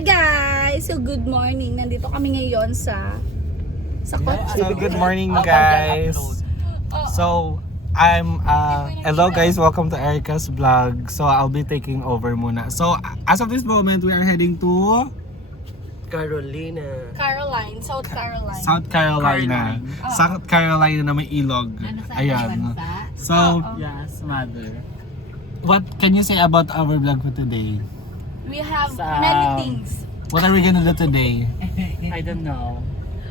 Hi guys! So good morning. Nandito kami ngayon sa kotse. So good morning guys. So I'm hello guys, welcome to Erica's vlog. So I'll be taking over muna. So as of this moment we are heading to Caroline, South Carolina. South Carolina. South Carolina na may ilog. Ayan. So yes, mother. what can you say about our vlog for today? We have Sa- many things. What are we gonna do today? I don't know.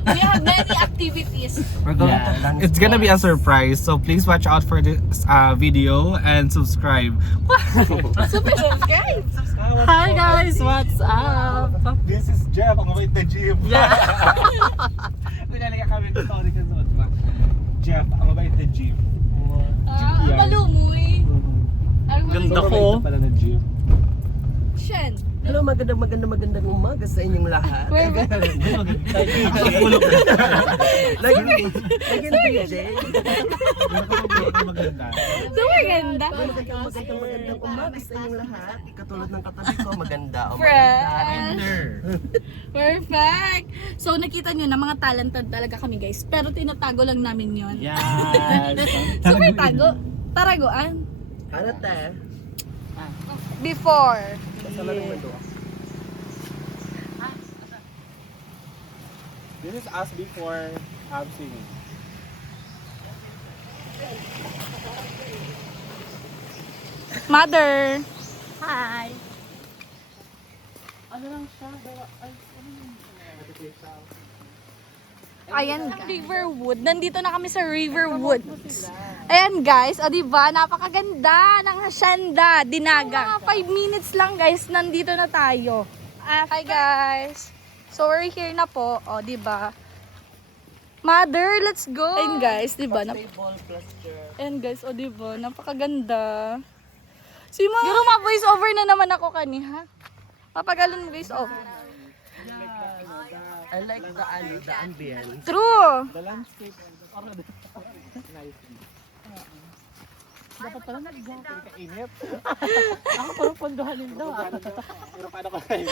We have many activities. We're going Yeah. to lunch. It's gonna be a surprise. So please watch out for this video and subscribe. Super subscribe! Hi guys, what's up? This is Jeff, ang mabait na Jeff. Yeah. Naglalagay kami ng story ka sa ba? Jeff, ang mabait na Jeff. Yeah. Malumoy. Ganda So, ko. mabait pala na Jeff. Shen. Hello, magandang umaga sa inyong lahat. Where Naging DJ. Maganda. Super ganda. Magandang umaga sa inyong lahat. Katulad ng katabi ko, maganda. Friend. Perfect. So nakita nyo na mga talented talaga kami guys. Pero tinatago lang namin yon. Yes. Super tago. Taragoan. Ano te? Before. Kasama naman doon. This is us before singing. Mother. Hi. Ayan, Riverwood. Nandito na kami sa Riverwood. Ayan guys, o diba, napakaganda ng hacienda, Dinaga. Mga 5 minutes lang guys, nandito na tayo. Hi guys. So we're here na po, o diba. Mother, let's go. Ayan guys, diba. Table plus chair. Ayan guys, o diba, napakaganda. Si Ma. Pero ma-voice over na naman ako kaniha. Papagalan mo voice over. I like the ambience. True. The landscape or the nice. Dapat pala naligaw ka kainit. Ako parang pondohanin daw. Pero paano ka tayo?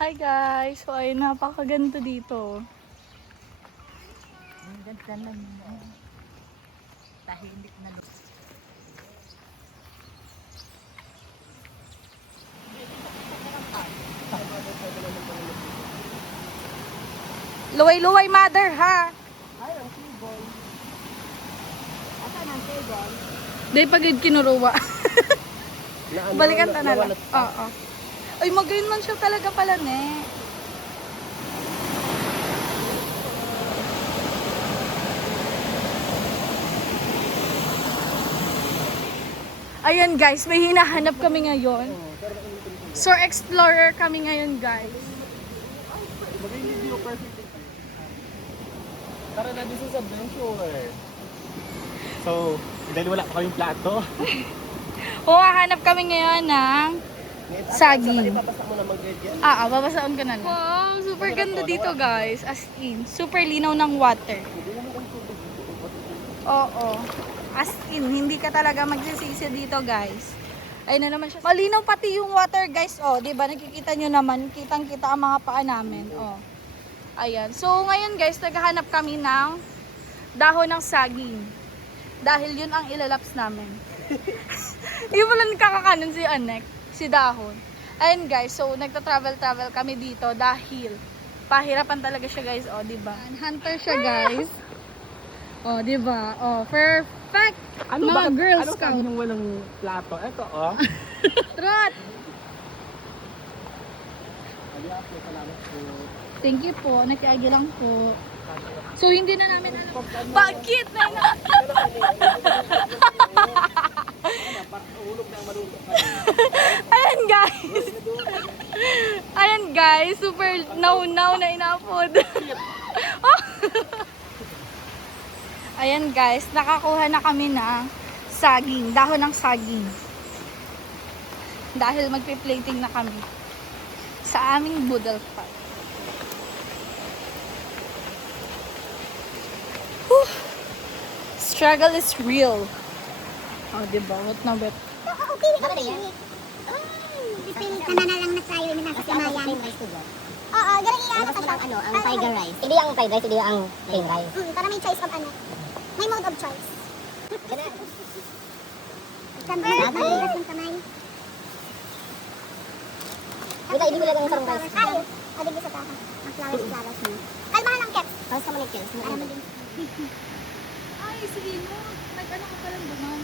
Hi guys, so ay napakaganda dito. Ang ganda lang yun. Tahimik na lupa. Luway-luway mother ha. Asan ang table? Day pagid kinuruwa. Balikan ta na lang. nawalat Oo. Ay mag-green man siya talaga pala ne. Ayan guys, may hinahanap kami ngayon. So explorer kami ngayon guys. Tara na, this is adventure. So, dahil wala pa kaming plato. O hahanap kami ngayon ng saging. Papasa mo na mag-get. Babasaon ka na lang. Wow, super ganda dito guys. As in, super linaw ng water. Oo. As in, hindi ka talaga magsisisi dito guys. Ayun na naman siya. Malinaw pati yung water guys. Oh, 'di ba? Nakikita nyo naman, kitang-kita ang mga paa namin. Oh. Ayan. So ngayon guys, naghahanap kami ng dahon ng saging. Dahil yun ang ilalaps namin. Hindi mo lang kakakanin si Anek, si dahon. Ayun guys, so nagta-travel kami dito dahil pahirapan talaga siya guys. Oh, 'di ba? Hunter siya guys. Oh, 'di ba? Oh, perfect. Mga Girl Ano Scout. sabi nung walang plato? Ito, oh. Trot. Salamat po. Thank you po. Nakiagi lang po. So, hindi na namin alam. Bakit na Ayan guys. Ayan guys. Super now na inapod. Ayan guys. Nakakuha na kami ng saging. Dahon ng saging. Dahil magpi-plating na kami sa aming boodle park. struggle is real. Oh, diba? What na bet? Nananalang na tayo yung nasa kamayan. Oo, ganun yung ano sa Ano, ang tiger rice. Hindi ang fried rice, hindi ang plain rice. para may choice of ano. May mode of choice. Kamay, yung kamay. Di ba, hindi mo lang ang sarong rice. Ay, adig sa taha. Ang flowers mo. Kalmahan lang, Ket. Tapos ka manikil. Para maging Ay, sige mo. Nag-ano ka palang duman.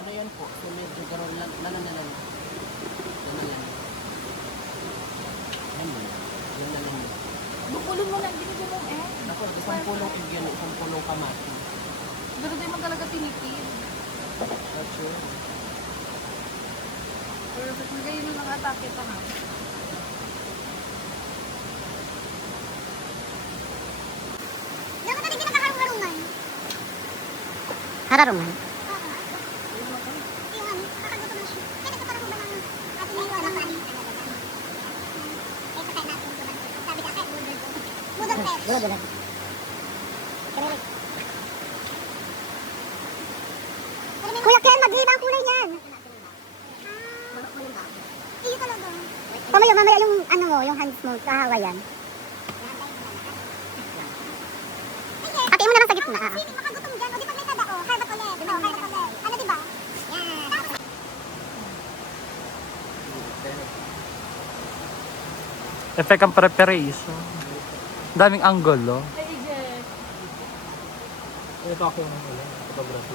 Ano yan po? So medyo gano'n lang. Ganun yan. Yun na lang. Bukulong mo lang, hindi mo eh. Ako, isang pulong igyan, isang pulong kamati. Pero di mo talaga tinipid. That's true. Perfect. Magayon mo nakatake pa nga. Yung ka talaga nakaharungan. Hararungan. Yung ano, nakakagutom na siya. Kaya nagkaparang ba ng ating yung ano pa rin. Eh, patay natin yung bulan. Sabi ka, budol. Budol pet. Bulag. Kuya Ken, mag-iba ang kulay niyan. Iyo talaga. Mamaya yung ano mo, yung hands mo, kahawa yan. Ate mo na lang sa gitna. Sino makagutom dyan? O di pag may tada, oh, harbat ulit. Oh, harbat ulit. Ano diba? Yan. Effect ang preparation. Daming angulo. Ay, Ije. Ito ako ng photography.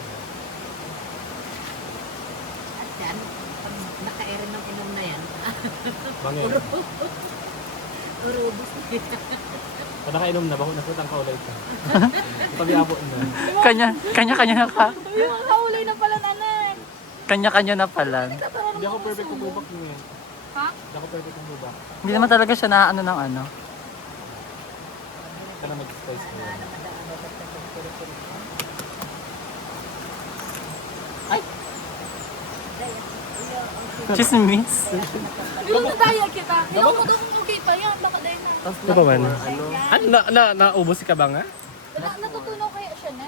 At yan, pag naka-ere ng inom na yan, Bangin. urubos na yan. Pag nakainom na, bako nasutang ka ulit. Pabiabot na. Kanya-kanya na ka. Yung nakaulay na pala nanan. Kanya-kanya na pala. Hindi ako perfect kumubak niya. Ha? Hindi ako perfect kumubak. Hindi naman talaga siya na ano ng ano. Kaya na mag-spice ko yan. Chismis. Yung nadaya kita. Yung mo kung okay pa yan. Baka dahil na. Ito pa man? Ano? Naubos ka ba nga? Natutunaw kaya siya na.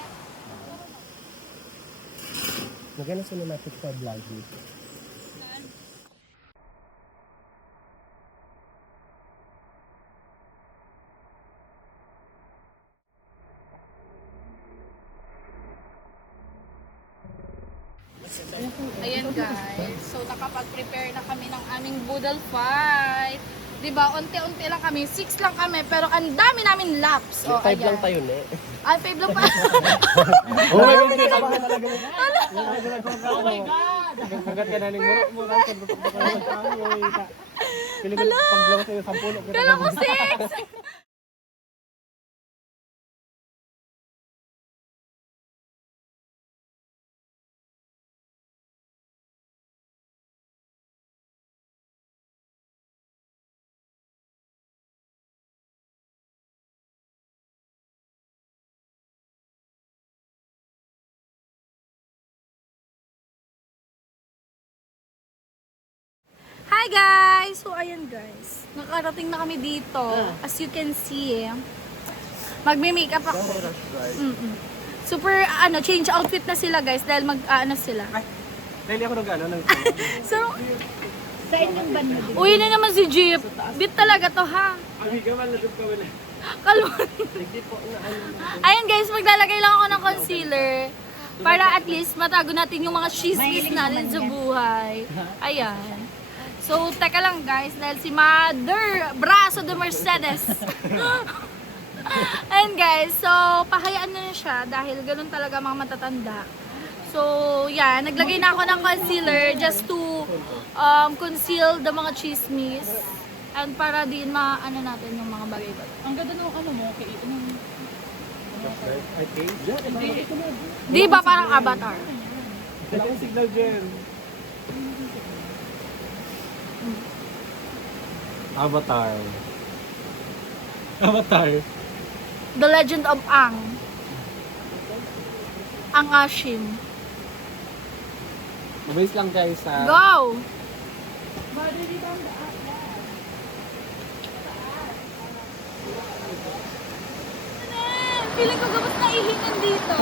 Maganda cinematic sa vlog dito. Ayan guys. So nakapag-prepare na kami ng aming boodle fight. Diba, unti-unti lang kami. 6 lang kami, pero ang dami namin laps. O, Five ayan. lang tayo na Ay, 5 lang pa. Oh my God! Kabahan talaga. Oh my God! Hanggat ka na ng mura. Piling ko paglawas sa'yo, 10. Kala ko 6! Hi guys! So ayan guys, nakarating na kami dito. As you can see, magme-makeup ako. Super change outfit na sila guys dahil sila. Dahil ako nag So, sa inyong banda din. Uy na naman si Jeep. Bit talaga to ha. Amiga, maladog ka wala. Kalma. Ayan guys, maglalagay lang ako ng concealer. Para at least matago natin yung mga chismis natin sa buhay. Ayan. So, teka lang guys, dahil si Mother Braso de Mercedes. Ayan guys, so pahayaan na siya dahil ganun talaga mga matatanda. So, yan, naglagay na ako ng concealer just to conceal the mga chismis. And para din maano natin yung mga bagay-bagay. Ang ganda nung ano mo, okay, di ba parang avatar? Ito yung signal, Jen. Avatar. Avatar. The Legend of Aang. Ang Asim. Mabilis lang guys ha. Go! Feeling ko gabas na ihingan dito.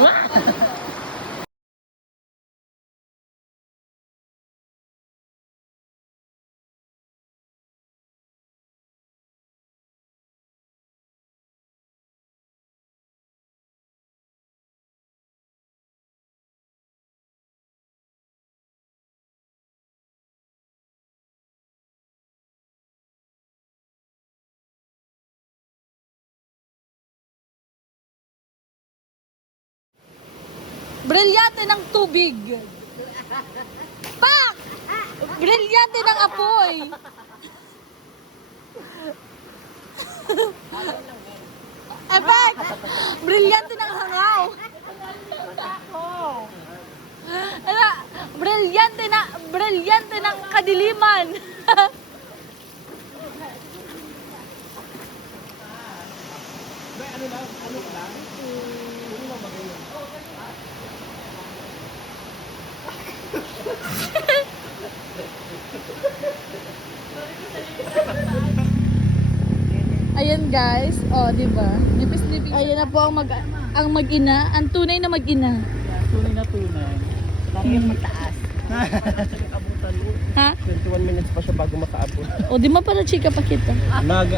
Brilyante ng tubig. Pak! Brilyante ng apoy. Effect! Brilyante ng hangaw. Ala, brilyante ng kadiliman. Ayan guys, oh, di ba? Nipis-nipis. Ayan na po ang mag-ina, ang tunay na mag-ina. Tunay na tunay. Parang yung mataas. Ha? 21 minutes pa siya bago makaabot. O di ma para chika pa kita. Nag